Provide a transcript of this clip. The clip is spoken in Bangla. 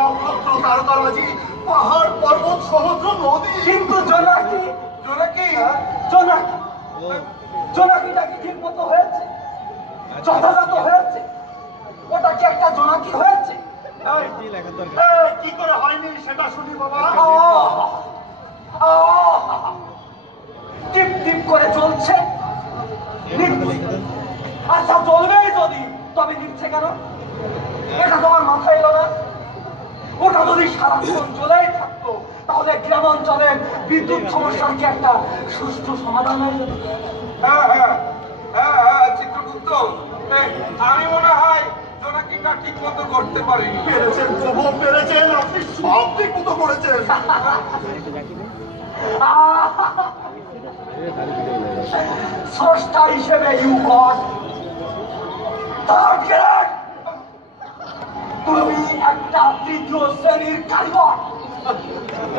নক্ষত্র তারকারাজি, পাহাড় পর্বত সমুদ্র নদী। কিন্তু জোনাকি জোনাকি জোনাকি জোনাকিটা কি ঠিক মতো হয়েছে? যথাযথ হয়েছে? ওটা কি একটা জোনাকি হয়েছে? কি করে হয়নি সেটা শুনি বাবা। টিপ টিপ করে চলছে। আচ্ছা চলবেই যদি, তবে নিচ্ছে কেন? এটা তোমার মাথায় এলো না? ওটা যদি সারাক্ষণ চলেই থাকতো তাহলে গ্রাম অঞ্চলে বিদ্যুৎ সমস্যার কি একটা সুষ্ঠু সমাধান হয়ে যেত। চিত্রগুপ্ত, আমি মনে হয় জোনাকিটা ঠিক মতো করতে পারিনি। পেরেছেন প্রভু, পেরেছেন। আপনি সব ঠিক মতো করেছেন। স্রষ্টা হিসেবে ইউ গড থার্ড গ্রেড, তুমি একটা তৃতীয় শ্রেণীর কারিগর।